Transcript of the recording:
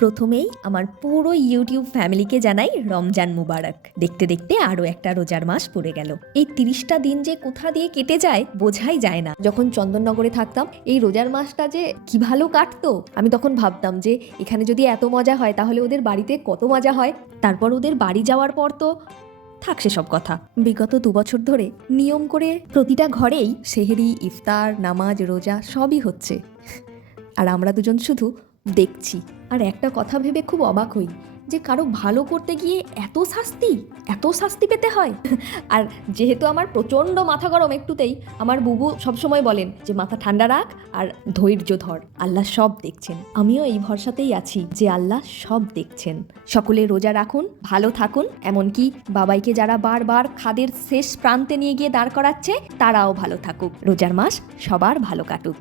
প্রথমেই আমার পুরো ইউটিউব ফ্যামিলিকে জানাই রমজান মুবারক। দেখতে দেখতে আরও একটা রোজার মাস পড়ে গেল। এই 30টা দিন যে কোথা দিয়ে কেটে যায় বোঝাই যায় না। যখন চন্দননগরে থাকতাম এই রোজার মাসটা যে কি ভালো কাটতো, আমি তখন ভাবতাম যে এখানে যদি এত মজা হয় তাহলে ওদের বাড়িতে কত মজা হয়। তারপর ওদের বাড়ি যাওয়ার পর তো থাক সেসব কথা। বিগত 2 বছর ধরে নিয়ম করে প্রতিটা ঘরেই সেহরি, ইফতার, নামাজ, রোজা সবই হচ্ছে, আর আমরা দুজন শুধু দেখছি। আর একটা কথা ভেবে খুব অবাক হই যে কারো ভালো করতে গিয়ে এত শাস্তি পেতে হয়। আর যেহেতু আমার প্রচণ্ড মাথা গরম একটুতেই, আমার বুবু সবসময় বলেন যে মাথা ঠান্ডা রাখ আর ধৈর্য ধর, আল্লাহ সব দেখছেন। আমিও এই ভরসাতেই আছি যে আল্লাহ সব দেখছেন। সকলে রোজা রাখুন, ভালো থাকুন, এমনকি বাবাইকে যারা বারবার খাদের শেষ প্রান্তে নিয়ে গিয়ে দাঁড় করাচ্ছে তারাও ভালো থাকুক। রোজার মাস সবার ভালো কাটুক।